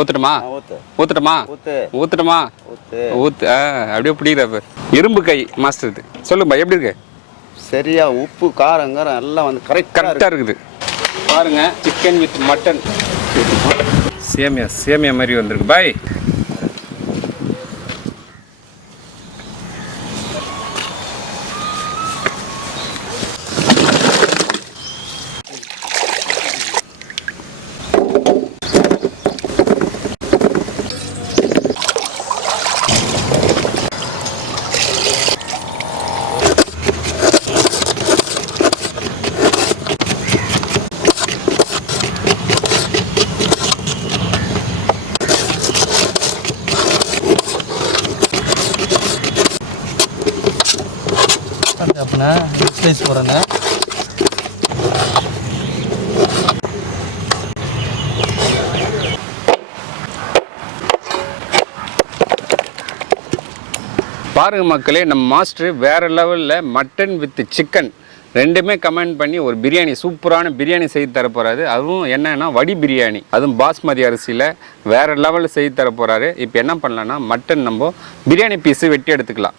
ஊத்துட்டுமா? ஊத்துட்டுமா? ஊத்துட்டுமா? ஊத்து. அப்படியே பிடிக்கிறப்ப இரும்பு கை மாஸ்டர் இது. சொல்லுங்கப்பா எப்படி இருக்கு? சரியா உப்பு காரங்காரம் எல்லாம் வந்து கரெக்டாக இருக்குது. பாருங்க சிக்கன் வித் மட்டன். சேமியா மாதிரி வந்திருக்கு பாய். அப்படின்னா ஸ்லைஸ் போடுறேங்க. பாருங்க மக்களே, நம்ம மாஸ்டர் வேற லெவலில் மட்டன் வித் சிக்கன் ரெண்டுமே கமெண்ட் பண்ணி ஒரு பிரியாணி, சூப்பரான பிரியாணி செய்து தர போகிறாரு. அதுவும் என்னன்னா வடி பிரியாணி, அதுவும் பாஸ்மதி அரிசியில் வேற லெவலில் செய்து தர போகிறாரு. இப்போ என்ன பண்ணலான்னா மட்டன் நம்ம பிரியாணி பீஸு வெட்டி எடுத்துக்கலாம்.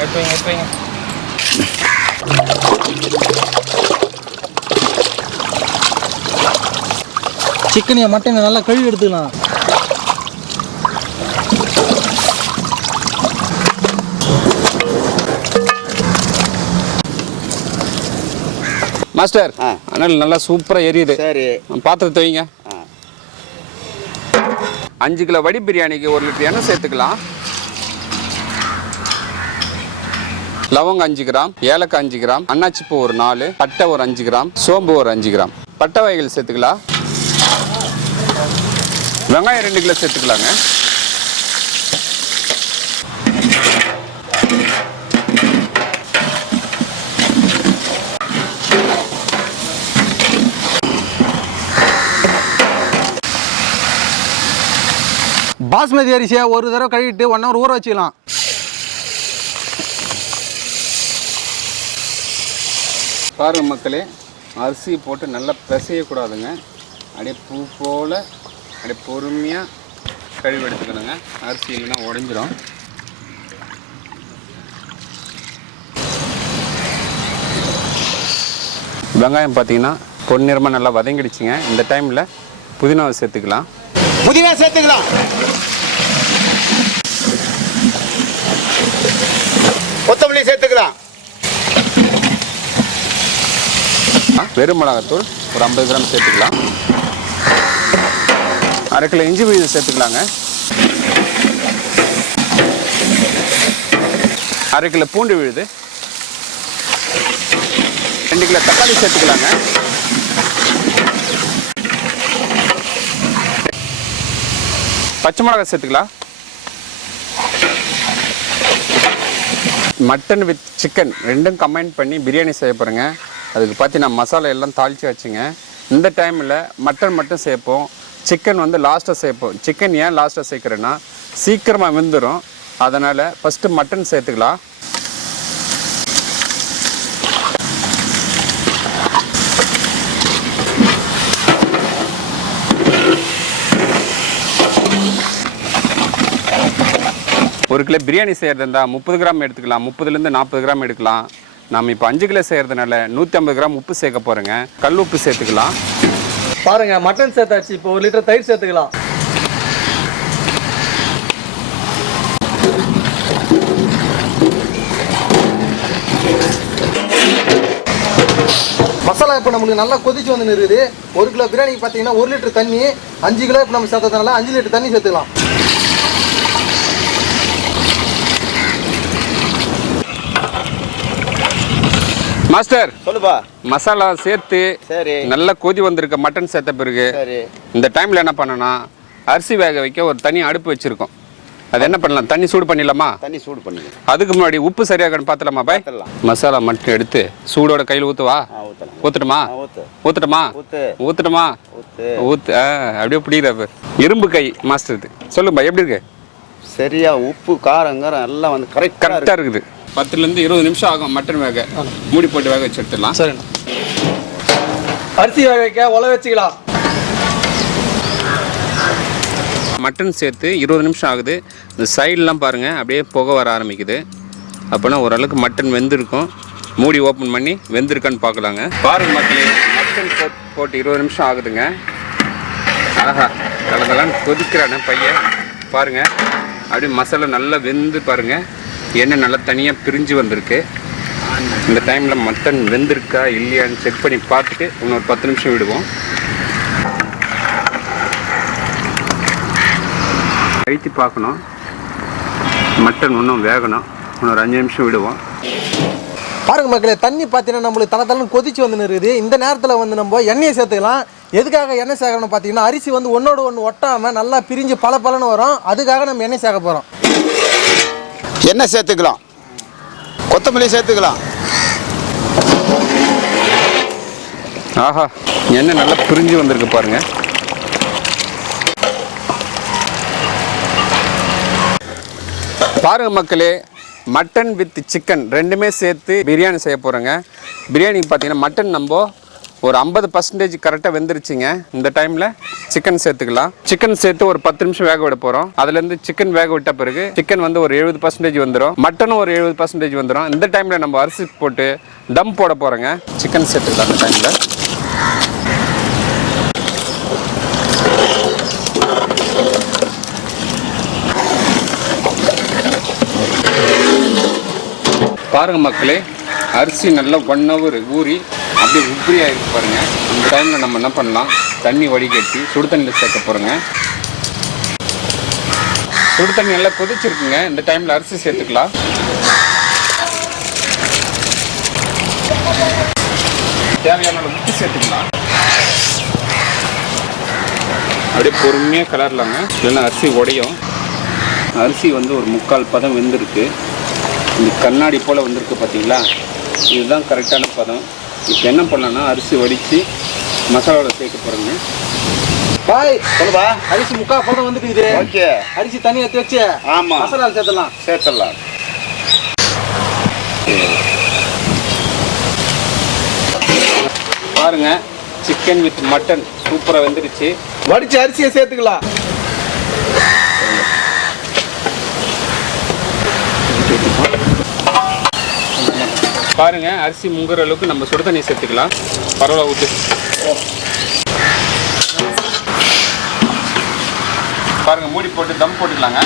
எடுத்து வைங்க. சிக்கனையை மட்டனை நல்லா கழுவி எடுத்துக்கலாம். மாஸ்டர் அனல் நல்லா சூப்பராக எரியுது. சரி, பாத்திரத்தை வைங்க. 5 கிலோ வடி பிரியாணிக்கு 1 லிட்டர் எண்ணெய் சேர்த்துக்கலாம். லவங்கம் 5 கிராம், ஏலக்காய் 5 கிராம், அன்னாச்சிப்பூ ஒரு 4, பட்டை ஒரு 5 கிராம், சோம்பு ஒரு 5 கிராம். பட்டை வகைகள் சேர்த்துக்கலாம். வெங்காயம் 2 கிலோ சேர்த்துக்கலாங்க. பாஸ்மதி அரிசியை ஒரு தடவை கழுவிட்டு 1 ஹவர் ஊற வச்சுக்கலாம். பாருங்க மக்களே, அரிசி போட்டு நல்லா பிசையக்கூடாதுங்க. அப்படியே பூ போல் அப்படியே பொறுமையாக கழுவி எடுத்துக்கணுங்க. அரிசி இல்லைன்னா உடஞ்சிரும். வெங்காயம் பார்த்தீங்கன்னா பொன்னிறமாக நல்லா வதங்கிடுச்சுங்க. இந்த டைமில் புதினாவை சேர்த்துக்கலாம். கொத்தமல்லி சேர்த்துக்கலாம். வெறும் மிளகாத்தூள் ஒரு 50 கிராம் சேர்த்துக்கலாம். 1/2 கிலோ இஞ்சி விழுது சேர்த்துக்கலாங்க. 1/2 கிலோ பூண்டு விழுது, 2 கிலோ தக்காளி சேர்த்துக்கலாங்க. பச்சை மிளகாய் சேர்த்துக்கலாம். மட்டன் வித் சிக்கன் ரெண்டும் கம்பைன் பண்ணி பிரியாணி செய்ய போகிறேங்க. அதுக்கு பார்த்தீங்கன்னா மசாலா எல்லாம் தாளித்து வச்சுங்க. இந்த டைமில் மட்டன் மட்டும் சேர்ப்போம், சிக்கன் வந்து லாஸ்ட்டாக சேர்ப்போம். சிக்கன் ஏன் லாஸ்ட்டாக சேர்க்குறேன்னா சீக்கிரமாக வெந்துடும், அதனால் ஃபஸ்ட்டு மட்டன் சேர்த்துக்கலாம். ஒரு கிலோ பிரியாணி செய்கிறது இருந்தால் 30 கிராம் எடுத்துக்கலாம், 30லேருந்து 40 கிராம் எடுக்கலாம். நம்ம இப்போ 5 கிலோ செய்கிறதுனால 150 கிராம் உப்பு சேர்க்க போகிறேங்க. கல் உப்பு சேர்த்துக்கலாம். பாருங்கள், மட்டன் சேர்த்தாச்சு. இப்போ 1 லிட்டர் தயிர் சேர்த்துக்கலாம். மசாலா இப்போ நமக்கு நல்லா கொதிச்சு வந்து இருக்குது. 1 கிலோ பிரியாணிக்கு பார்த்தீங்கன்னா 1 லிட்டர் தண்ணி, 5 கிலோ இப்போ நம்ம சேர்த்ததுனால 5 லிட்டர் தண்ணி சேர்த்துக்கலாம். மாஸ்டர் சொல்லுப்பா. மசாலா சேர்த்து சரி நல்லா கொதி வந்திருக்க மட்டன் சேர்த்த பிறகு இந்த டைமில் என்ன பண்ணனா அரிசி வேக வைக்க ஒரு தனி அடுப்பு வச்சுருக்கோம். அது என்ன பண்ணலாம், தண்ணி சூடு பண்ணிடலாமா? தண்ணி சூடு பண்ணிக்கலாம். அதுக்கு முன்னாடி உப்பு சரியாகன்னு பார்த்துலாமா பாய்? மசாலா மட்டும் எடுத்து சூடோட கையில் ஊற்றுவா? ஊற்றுட்டுமா? ஊற்றுட்டுமா? ஊற்றுட்டுமா? ஊற்று. அப்படியே பிடிக்கிறாப்பு இரும்பு கை மாஸ்டர். இது சொல்லுங்க பாய், எப்படி இருக்கு? சரியா உப்பு காரங்காரம் எல்லாம் வந்து கரெக்டாக இருக்குது. 10லேருந்து 20 நிமிஷம் ஆகும் மட்டன் வேக. மூடி போட்டு வேக வச்சு எடுத்துடலாம். சரிண்ணா. அரிசி வேக வைக்க உலை வச்சுக்கலாம். மட்டன் சேர்த்து 20 நிமிஷம் ஆகுது. இந்த சைட்லாம் பாருங்கள் அப்படியே புகை வர ஆரம்பிக்குது. அப்போனா ஓரளவுக்கு மட்டன் வெந்திருக்கும். மூடி ஓப்பன் பண்ணி வெந்திருக்கான்னு பார்க்கலாங்க. பாருங்க மக்களே, மட்டன் போட்டு 20 நிமிஷம் ஆகுதுங்க. ஆஹா, கலந்தெல்லாம் கொதிக்கிறானே பையன். பாருங்கள் அப்படியே மசாலா நல்லா வெந்து பாருங்கள், எண்ணெய் நல்லா தனியாக பிரிஞ்சு வந்திருக்கு. இந்த டைமில் மட்டன் வெந்திருக்கா இல்லையான்னு செக் பண்ணி பார்த்துட்டு இன்னொரு 10 நிமிஷம் விடுவோம். அழுத்தி பார்க்கணும், மட்டன் இன்னும் வேகணும். இன்னொரு 5 நிமிஷம் விடுவோம். பாருங்க மக்களே, தண்ணி பார்த்தீங்கன்னா நம்மளுக்கு தலை கொதிச்சு வந்து இருக்குது. இந்த நேரத்தில் வந்து நம்ம எண்ணெயை சேர்த்துக்கலாம். எதுக்காக எண்ணெய் சேர்க்கணும் பார்த்தீங்கன்னா, அரிசி வந்து ஒன்றோடு ஒன்று ஒட்டாமல் நல்லா பிரிஞ்சு பலன்னு வரும். அதுக்காக நம்ம எண்ணெய் சேர்க்க போகிறோம். எண்ணெய் சேர்த்துக்கலாம், கொத்தமல்லி சேர்த்துக்கலாம். ஆஹா, எண்ணெய் நல்லா பிரிஞ்சு வந்திருக்கு பாருங்க. பாருங்க மக்களே, மட்டன் வித் சிக்கன் ரெண்டுமே சேர்த்து பிரியாணி செய்ய போகிறோங்க. பிரியாணிக்கு பார்த்தீங்கன்னா மட்டன் நம்ம ஒரு 50% கரெக்டாக வெந்துருச்சுங்க. இந்த டைமில் சிக்கன் சேர்த்துக்கலாம். சிக்கன் சேர்த்து ஒரு 10 நிமிஷம் வேக விட போகிறோம். அதுலேருந்து சிக்கன் வேக விட்ட பிறகு சிக்கன் வந்து ஒரு 70% வந்துடும், மட்டனும் ஒரு 70% வந்துடும். இந்த டைமில் நம்ம அரிசி போட்டு தம் போட போகிறோங்க. சிக்கன் சேர்த்துக்கலாம் அந்த டைமில். பாருங்க மக்களே, அரிசி நல்லா 1 hour ஊறி அப்படியே உப்பரி ஆகிருக்கு பாருங்க. இந்த டைமில் நம்ம என்ன பண்ணலாம், தண்ணி வடிகட்டி சுடு தண்ணியில் சேர்க்க போகிறோங்க. சுடு தண்ணி நல்லா கொதிச்சிருக்குங்க. இந்த டைமில் அரிசி சேர்த்துக்கலாம். தேவையான உப்பு சேர்த்துக்கலாம். அப்படியே பொறுமையாக கலரலாங்க, இல்லைன்னா அரிசி உடையும். அரிசி வந்து ஒரு 3/4 பதம் வெந்திருக்கு. இந்த கண்ணாடி போல் வந்திருக்கு பார்த்தீங்களா, இதுதான் கரெக்டான பதம். இப்போ என்ன பண்ணலான்னா அரிசி வடித்து மசாலாவில் சேர்க்க போகிறோங்க. பாய் சொல்லுப்பா, அரிசி 3/4 பதம் வந்துக்குது. ஓகே, அரிசி தண்ணி எடுத்து வச்சு ஆமாம் மசாலா சேர்த்துடலாம். பாருங்க, சிக்கன் வித் மட்டன் சூப்பராக வெந்துருச்சு. வடிச்சு அரிசியை சேர்த்துக்கலாம். பாருங்க, அரிசி முங்குற அளவுக்கு நம்ம சுடு தண்ணி சேர்த்துக்கலாம். பரவாயில்ல ஊற்று. பாருங்க, மூடி போட்டு தம் போட்டுக்கலாங்க.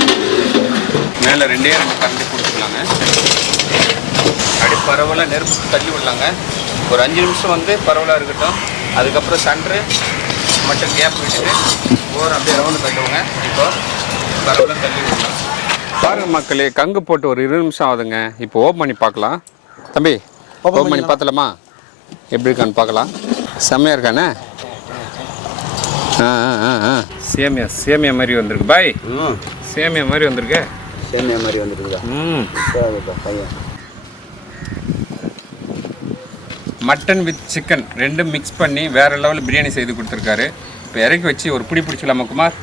மேலே 2 கரண்டி கொடுத்துக்கலாங்க. அப்படியே பரவாயில்ல நெருப்பு தள்ளி விடலாங்க. ஒரு 5 நிமிஷம் வந்து பரவாயில்ல இருக்கட்டும். அதுக்கப்புறம் சண்டை மட்டன் கேப் விட்டுட்டு ஓரம் அப்படியே ரவுண்டு தள்ளுவோங்க. இப்போ பரவாயில்ல தள்ளி விடலாம். பாருங்க மக்களே, கங்கு போட்டு ஒரு 20 நிமிஷம் ஆகுதுங்க. இப்போ ஓப்பன் பண்ணி பார்க்கலாம். தம்பி ஓப்பன் பண்ணி பார்த்தலாமா, எப்படி இருக்கான்னு பார்க்கலாம். செம்மையாக இருக்கானே. சேமியா மாதிரி வந்திருக்கு பாய். சேமியா மாதிரி வந்திருக்கு. சேமியா மாதிரி வந்துருக்குதா? பையன் மட்டன் வித் சிக்கன் ரெண்டும் மிக்ஸ் பண்ணி வேற லெவலில் பிரியாணி செய்து கொடுத்துருக்காரு. இப்போ இறக்கி வச்சு ஒரு பிடி பிடிச்சிடலாமா Kumar?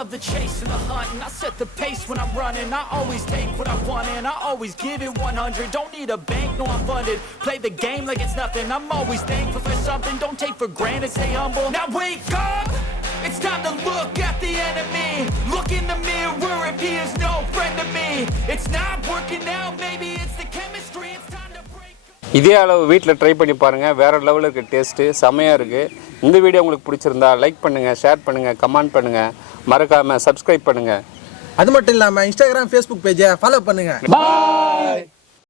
Love the chase and the hunt, and I set the pace when I'm running. I always take what I want and I always give it 100. Don't need a bank, no I'm funded. Play the game like it's nothing. I'm always thankful for something. Don't take for granted, stay humble. Now wake up, it's time to look at the enemy. Look in the mirror if he is no friend to me. It's not working out, maybe it's the chemistry. It's time to break up. இதே அளவு வீட்டில் try பண்ணி பாருங்கள். வேறு லெவலில் இருக்குது, taste செமையாக இருக்குது. இந்த வீடியோ உங்களுக்கு பிடிச்சிருந்தா லைக் பண்ணுங்கள், ஷேர் பண்ணுங்கள், கமெண்ட் பண்ணுங்கள், மறக்காமல் சப்ஸ்கிரைப் பண்ணுங்கள். அது மட்டும் இல்லாமல் இன்ஸ்டாகிராம், ஃபேஸ்புக் பேஜை ஃபாலோ பண்ணுங்கள். பாய்.